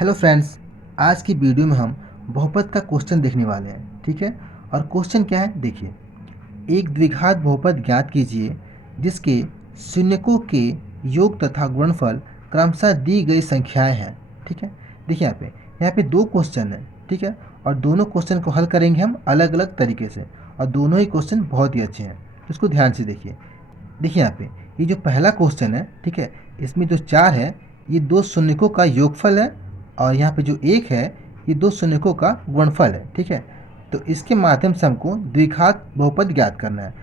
Hello friends, आज की video में हम बहुपद का क्वेश्चन देखने वाले हैं। ठीक है। और क्वेश्चन क्या है, देखिए। एक द्विघात बहुपद ज्ञात कीजिए जिसके शून्यकों के योग तथा गुणनफल क्रमशः दी गई संख्याएं हैं। ठीक है। देखिए यहाँ पे दो क्वेश्चन है। ठीक है। और दोनों क्वेश्चन को हल करेंगे हम अलग अलग तरीके से, और दोनों ही क्वेश्चन बहुत ही अच्छे हैं, तो इसको ध्यान से देखिए। देखिए यहाँ पे ये जो पहला क्वेश्चन है, ठीक है, इसमें जो 4 है ये दो शून्यकों का योगफल है, और यहाँ पे जो 1 है ये दो शून्यकों का गुणनफल है। ठीक है। तो इसके माध्यम से हमको द्विघात बहुपद ज्ञात करना है।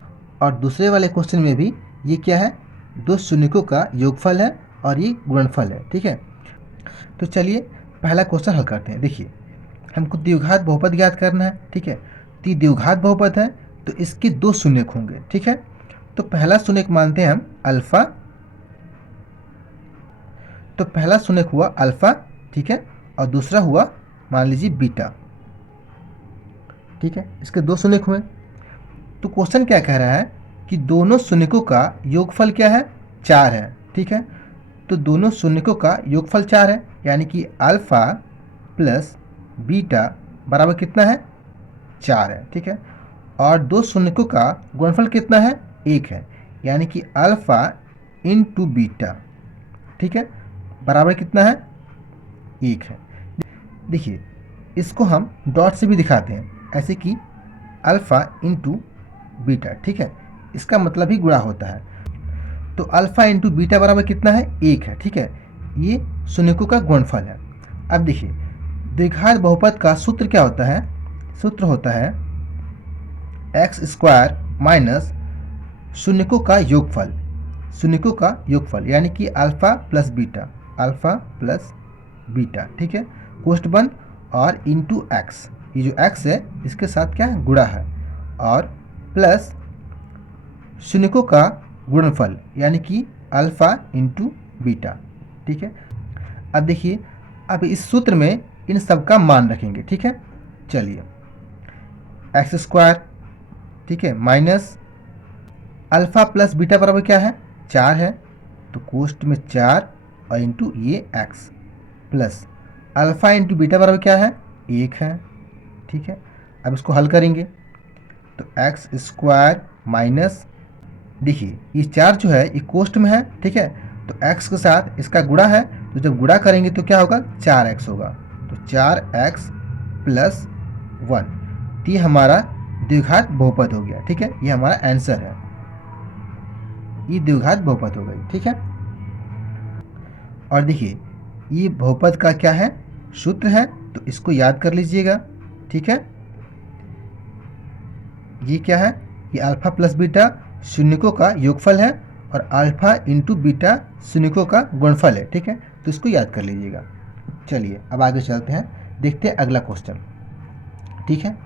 और दूसरे वाले क्वेश्चन में भी ये क्या है, दो शून्यकों का योगफल है और ये गुणनफल है। ठीक है। तो चलिए पहला क्वेश्चन हल करते हैं। देखिए, हमको द्विघात बहुपद ज्ञात करना है। ठीक है। तो ये द्विघात बहुपद है तो इसके दो शून्यक होंगे। ठीक है। तो पहला शून्यक मानते हैं हम अल्फा। तो पहला शून्यक हुआ अल्फा, ठीक है, और दूसरा हुआ मान लीजिए बीटा। ठीक है। इसके दो शून्यक हुए। तो क्वेश्चन क्या कह रहा है कि दोनों शून्यकों का योगफल क्या है, 4 है। ठीक है। तो दोनों शून्यकों का योगफल 4 है, यानी कि अल्फा प्लस बीटा बराबर कितना है, 4 है। ठीक है। और दो शून्यकों का गुणनफल कितना है, 1 है, यानी कि अल्फा इंटू बीटा, ठीक है, बराबर कितना है, 1 है। देखिए, इसको हम डॉट से भी दिखाते हैं, ऐसे कि अल्फ़ा इंटू बीटा। ठीक है। इसका मतलब ही गुणा होता है। तो अल्फ़ा इंटू बीटा बराबर कितना है, 1 है। ठीक है। ये शून्यकों का गुणनफल है। अब देखिए, द्विघात बहुपद का सूत्र क्या होता है, सूत्र होता है एक्स स्क्वायर माइनस शून्यकों का योगफल, शून्यकों का योगफल, यानी कि alpha plus beta, alpha plus beta. ठीक है। कोष्ठ बंद और इंटू एक्स, ये जो एक्स है इसके साथ क्या है, गुणा है, और प्लस शून्यकों का गुणनफल, यानी कि अल्फ़ा इंटू बीटा। ठीक है। अब देखिए, अब इस सूत्र में इन सब का मान रखेंगे। ठीक है। चलिए, एक्स स्क्वायर, ठीक है, माइनस अल्फ़ा प्लस बीटा बराबर क्या है, 4 है, तो कोष्ठ में 4 और इंटू ये x, plus alpha into beta बराबर क्या है, 1 है। ठीक है। अब इसको हल करेंगे तो एक्स स्क्वायर माइनस, देखिए ये 4 जो है ये कोष्ठ में है। ठीक है। तो x के साथ इसका गुणा है, तो जब गुणा करेंगे तो क्या होगा, 4x होगा। तो 4x प्लस 1, तो ये हमारा द्विघात बहुपद हो गया। ठीक है। ये हमारा आंसर है, ये द्विघात बहुपद हो गई। ठीक है। और देखिए, ये बहुपद का क्या है, सूत्र है, तो इसको याद कर लीजिएगा। ठीक है। ये क्या है, ये अल्फ़ा प्लस बीटा शून्यकों का योगफल है, और अल्फ़ा इंटू बीटा शून्यकों का गुणनफल है। ठीक है। तो इसको याद कर लीजिएगा। चलिए अब आगे चलते हैं, देखते हैं अगला क्वेश्चन। ठीक है।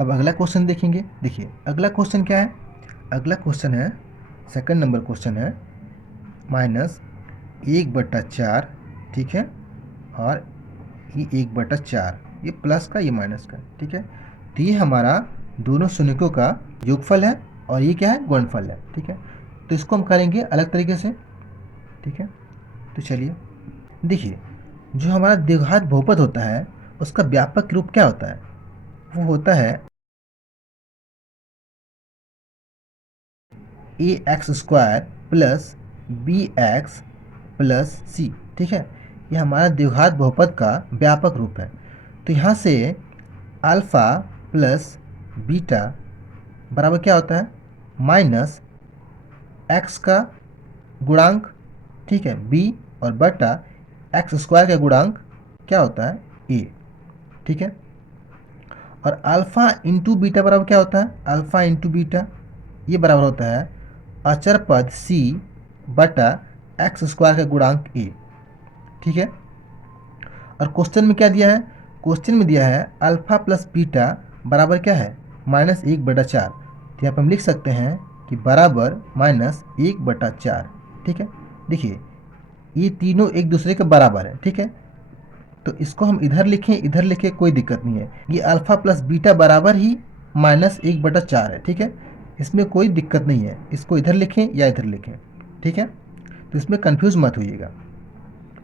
अब अगला क्वेश्चन देखेंगे। देखिए अगला क्वेश्चन क्या है, अगला क्वेश्चन है, सेकंड नंबर क्वेश्चन है, -1/4। ठीक है। और ये 1/4, ये प्लस का ये माइनस का। ठीक है। तो ये हमारा दोनों शून्यकों का योगफल है, और ये क्या है, गुणनफल है। ठीक है। तो इसको हम करेंगे अलग तरीके से। ठीक है। तो चलिए देखिए, जो हमारा द्विघात बहुपद होता है उसका व्यापक रूप क्या होता है, वो होता है ax² plus bx plus c। ठीक है। ये हमारा द्विघात बहुपद का व्यापक रूप है। तो यहाँ से अल्फ़ा प्लस बीटा बराबर क्या होता है, माइनस एक्स का गुणांक, ठीक है, b, और बटा x² का गुणांक क्या होता है, a। ठीक है। और अल्फ़ा इंटू बीटा बराबर क्या होता है, अल्फ़ा इंटू बीटा ये बराबर होता है अचर पद c बटा x² का गुणांक a। ठीक है। और क्वेश्चन में क्या दिया है, क्वेश्चन में दिया है अल्फ़ा प्लस बीटा बराबर क्या है, -1/4। तो यहाँ पर हम लिख सकते हैं कि बराबर -1/4। ठीक है। देखिए, ये तीनों एक दूसरे के बराबर है। ठीक है। तो इसको हम इधर लिखें, इधर लिखें, कोई दिक्कत नहीं है। ये अल्फ़ा प्लस बीटा बराबर ही -1/4 है। ठीक है। इसमें कोई दिक्कत नहीं है, इसको इधर लिखें या इधर लिखें। ठीक है। तो इसमें कंफ्यूज मत होइएगा।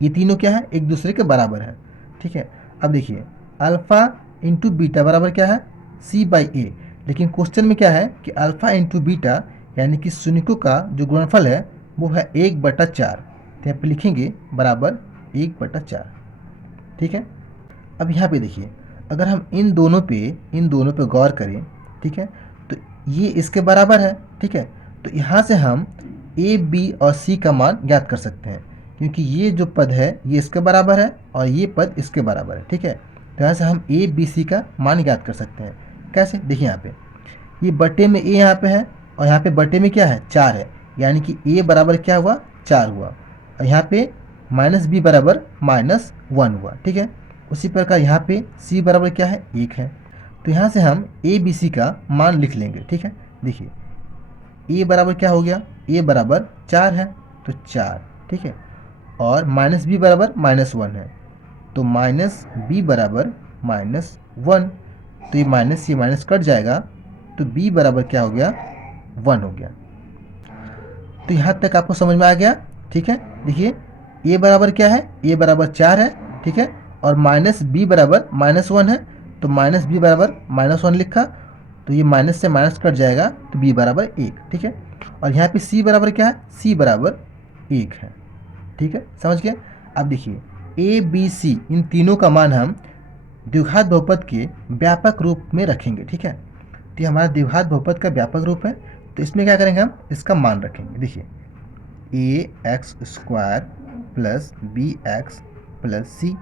ये तीनों क्या है, एक दूसरे के बराबर है। ठीक है, अब देखिए अल्फ़ा इंटू बीटा बराबर क्या है, C/A। लेकिन क्वेश्चन में क्या है कि अल्फ़ा इंटू बीटा यानी कि शून्यकों का जो गुणनफल है वो है 1/4। तो यहाँ पे लिखेंगे बराबर 1/4। ठीक है, अब यहाँ पे देखिए अगर हम इन दोनों पे गौर करें, ठीक है, तो ये इसके बराबर है। ठीक है, तो यहाँ से हम A, B और C का मान ज्ञात कर सकते हैं, क्योंकि ये जो पद है ये इसके बराबर है और ये पद इसके बराबर है। ठीक है, तो यहाँ से हम A, B, C का मान ज्ञात कर सकते हैं। कैसे, देखिए यहाँ पे ये बटे में A यहाँ पे है और यहाँ पे बटे में क्या है, 4 है, यानी कि A बराबर क्या हुआ, 4 हुआ, और यहाँ पे माइनस B बराबर -1 हुआ। ठीक है, उसी प्रकार यहाँ पे C बराबर क्या है, 1 है। तो यहाँ से हम A, B, C का मान लिख लेंगे। ठीक है, देखिए A बराबर क्या हो गया, A बराबर 4 है तो 4। ठीक है, और माइनस B बराबर -1 है तो माइनस B बराबर -1। तो ये माइनस कट जाएगा तो B बराबर क्या हो गया, 1 हो गया। तो यहाँ तक आपको समझ में आ गया। ठीक है, देखिए A बराबर क्या है, A बराबर 4 है। ठीक है, और माइनस B बराबर -1 है तो माइनस B बराबर -1 लिखा, तो ये माइनस से माइनस कट जाएगा तो B बराबर 1। ठीक है, और यहाँ पे C बराबर क्या है, C बराबर 1 है। ठीक है, समझ गए। अब देखिए A, B, C इन तीनों का मान हम द्विघात बहुपद के व्यापक रूप में रखेंगे। ठीक है, तो ये हमारा द्विघात बहुपद का व्यापक रूप है, तो इसमें क्या करेंगे, हम इसका मान रखेंगे। देखिए ax² plus bx plus c,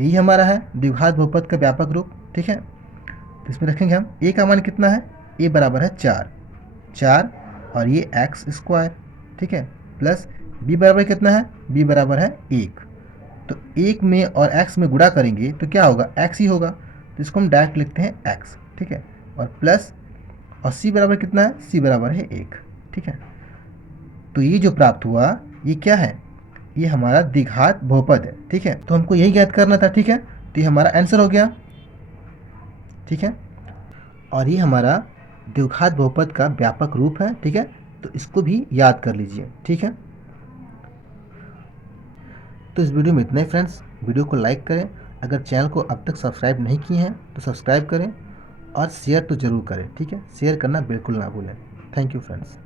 यही हमारा है द्विघात बहुपद का व्यापक रूप। ठीक है, तो इसमें रखेंगे हम a का मान कितना है, a बराबर है 4 और ये x²। ठीक है, प्लस b बराबर कितना है, b बराबर है 1। तो 1 में और x में गुणा करेंगे तो क्या होगा, x ही होगा, तो इसको हम डायरेक्ट लिखते हैं x। ठीक है, और प्लस और c बराबर कितना है, c बराबर है 1। ठीक है, तो ये जो प्राप्त हुआ ये क्या है, ये हमारा द्विघात बहुपद है। ठीक है, तो हमको यही ज्ञात करना था। ठीक है, तो ये हमारा आंसर हो गया। ठीक है, और ये हमारा द्विघात बहुपद का व्यापक रूप है। ठीक है, तो इसको भी याद कर लीजिए। ठीक है, तो इस वीडियो में इतना ही फ्रेंड्स। वीडियो को लाइक करें, अगर चैनल को अब तक सब्सक्राइब नहीं किए हैं तो सब्सक्राइब करें और शेयर तो ज़रूर करें। ठीक है, शेयर करना बिल्कुल ना भूलें। Thank you friends.